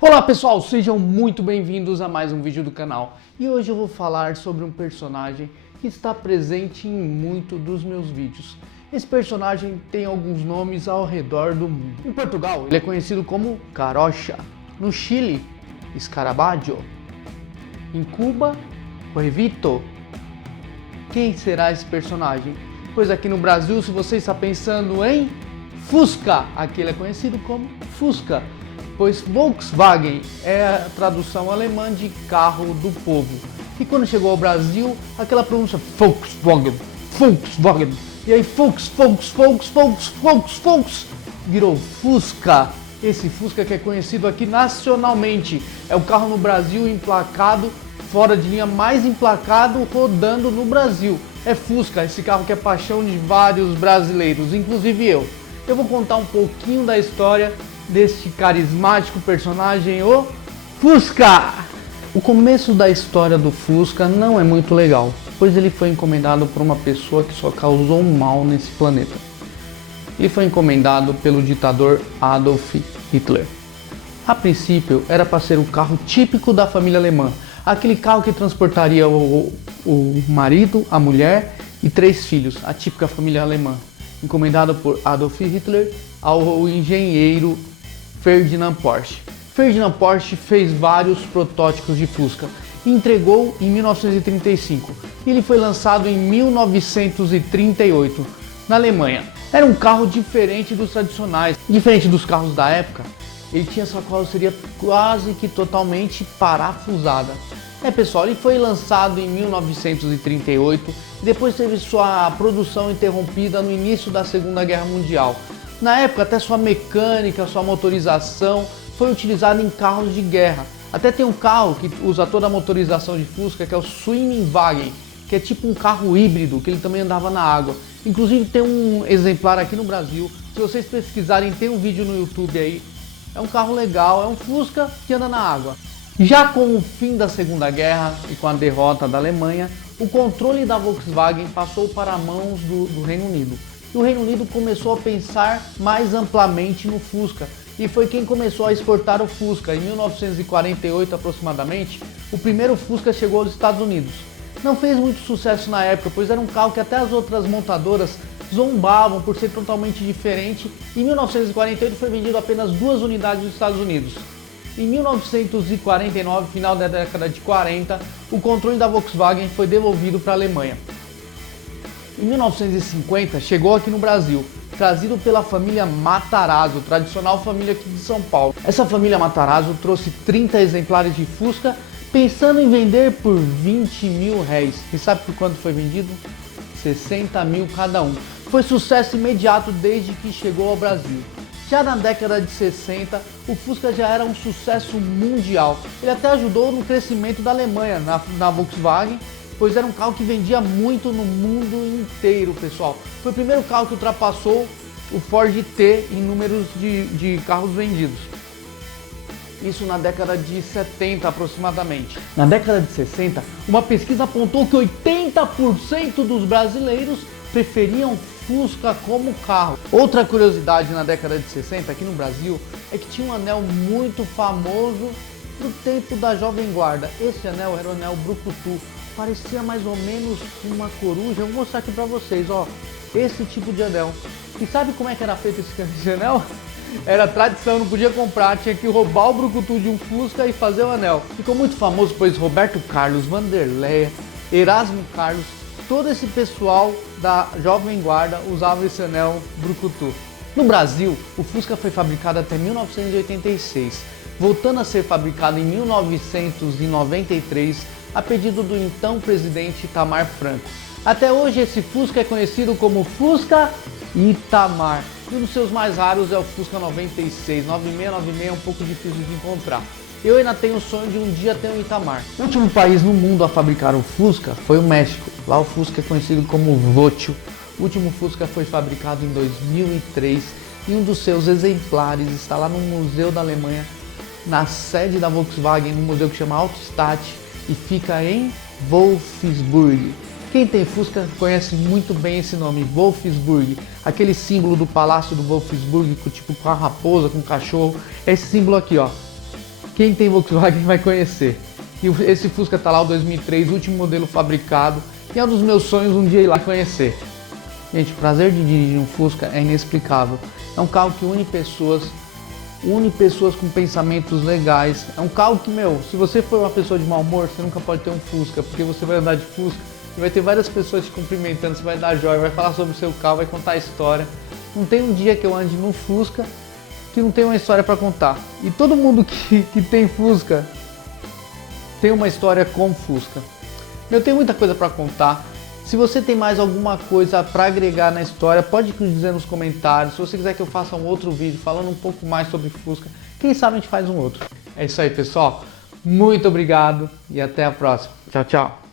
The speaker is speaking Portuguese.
Olá pessoal, sejam muito bem-vindos a mais um vídeo do canal. E hoje eu vou falar sobre um personagem que está presente em muito dos meus vídeos. Esse personagem tem alguns nomes ao redor do mundo. Em Portugal, ele é conhecido como Carocha. No Chile, Escarabajo. Em Cuba, Huevito. Quem será esse personagem? Pois aqui no Brasil, se você está pensando em Fusca, aqui ele é conhecido como Fusca, pois Volkswagen é a tradução alemã de carro do povo. E quando chegou ao Brasil, aquela pronúncia Volkswagen, Volkswagen, e aí Volks, virou Fusca. Esse Fusca que é conhecido aqui nacionalmente, é o carro no Brasil emplacado, fora de linha mais emplacado, rodando no Brasil. É Fusca, esse carro que é paixão de vários brasileiros, inclusive eu. Eu vou contar um pouquinho da história deste carismático personagem, o Fusca. O começo da história do Fusca não é muito legal, pois ele foi encomendado por uma pessoa que só causou mal nesse planeta. Ele foi encomendado pelo ditador Adolf Hitler. A princípio era para ser o carro típico da família alemã, aquele carro que transportaria o marido, a mulher e 3 filhos, a típica família alemã, encomendado por Adolf Hitler ao engenheiro Ferdinand Porsche. Ferdinand Porsche fez vários protótipos de Fusca e entregou em 1935. Ele foi lançado em 1938 na Alemanha. Era um carro diferente dos tradicionais, diferente dos carros da época. Ele tinha sua carroceria quase que totalmente parafusada. Pessoal, ele foi lançado em 1938 e depois teve sua produção interrompida no início da Segunda Guerra Mundial. Na época, até sua mecânica, sua motorização foi utilizada em carros de guerra. Até tem um carro que usa toda a motorização de Fusca, que é o Swimmingwagen, que é tipo um carro híbrido, que ele também andava na água. Inclusive tem um exemplar aqui no Brasil, se vocês pesquisarem, tem um vídeo no YouTube aí. É um carro legal, é um Fusca que anda na água. Já com o fim da Segunda Guerra e com a derrota da Alemanha, o controle da Volkswagen passou para mãos do Reino Unido. E o Reino Unido começou a pensar mais amplamente no Fusca e foi quem começou a exportar o Fusca. Em 1948 aproximadamente, o primeiro Fusca chegou aos Estados Unidos. Não fez muito sucesso na época, pois era um carro que até as outras montadoras zombavam por ser totalmente diferente. Em 1948 foi vendido apenas 2 unidades nos Estados Unidos. Em 1949, final da década de 40, o controle da Volkswagen foi devolvido para a Alemanha. Em 1950, chegou aqui no Brasil, trazido pela família Matarazzo, tradicional família aqui de São Paulo. Essa família Matarazzo trouxe 30 exemplares de Fusca, pensando em vender por 20 mil réis. E sabe por quanto foi vendido? 60 mil cada um. Foi sucesso imediato desde que chegou ao Brasil. Já na década de 60, o Fusca já era um sucesso mundial. Ele até ajudou no crescimento da Alemanha na Volkswagen, pois era um carro que vendia muito no mundo inteiro, pessoal. Foi o primeiro carro que ultrapassou o Ford T em números de carros vendidos. Isso na década de 70 aproximadamente. Na década de 60, uma pesquisa apontou que 80% dos brasileiros preferiam Fusca como carro. Outra curiosidade na década de 60 aqui no Brasil é que tinha um anel muito famoso no tempo da Jovem Guarda. Esse anel era o anel Brucutu, parecia mais ou menos uma coruja. Eu vou mostrar aqui pra vocês, ó, esse tipo de anel. E sabe como é que era feito esse anel? Era tradição, não podia comprar, tinha que roubar o Brucutu de um Fusca e fazer o anel. Ficou muito famoso, pois Roberto Carlos, Vanderleia, Erasmo Carlos, todo esse pessoal da Jovem Guarda usava esse anel Brucutu. No Brasil, o Fusca foi fabricado até 1986, voltando a ser fabricado em 1993, a pedido do então presidente Itamar Franco. Até hoje esse Fusca é conhecido como Fusca Itamar. E um dos seus mais raros é o Fusca 96, 96 é um pouco difícil de encontrar. Eu ainda tenho o sonho de um dia ter um Itamar. O último país no mundo a fabricar um Fusca foi o México. Lá o Fusca é conhecido como Vocho. O último Fusca foi fabricado em 2003 e um dos seus exemplares está lá no Museu da Alemanha, na sede da Volkswagen, no museu que chama Autostadt e fica em Wolfsburg. Quem tem Fusca conhece muito bem esse nome, Wolfsburg. Aquele símbolo do Palácio do Wolfsburg, tipo com a raposa, com o cachorro. É esse símbolo aqui, ó. Quem tem Volkswagen vai conhecer. E esse Fusca tá lá, o 2003, último modelo fabricado, e é um dos meus sonhos um dia ir lá conhecer. Gente, o prazer de dirigir um Fusca é inexplicável. É um carro que une pessoas com pensamentos legais. É um carro que, se você for uma pessoa de mau humor, você nunca pode ter um Fusca, porque você vai andar de Fusca e vai ter várias pessoas te cumprimentando, você vai dar joia, vai falar sobre o seu carro, vai contar a história. Não tem um dia que eu ande no Fusca que não tem uma história para contar. E todo mundo que tem Fusca tem uma história com Fusca. Eu tenho muita coisa para contar. Se você tem mais alguma coisa para agregar na história, pode dizer nos comentários. Se você quiser que eu faça um outro vídeo falando um pouco mais sobre Fusca, quem sabe a gente faz um outro. É isso aí, pessoal. Muito obrigado e até a próxima. Tchau, tchau.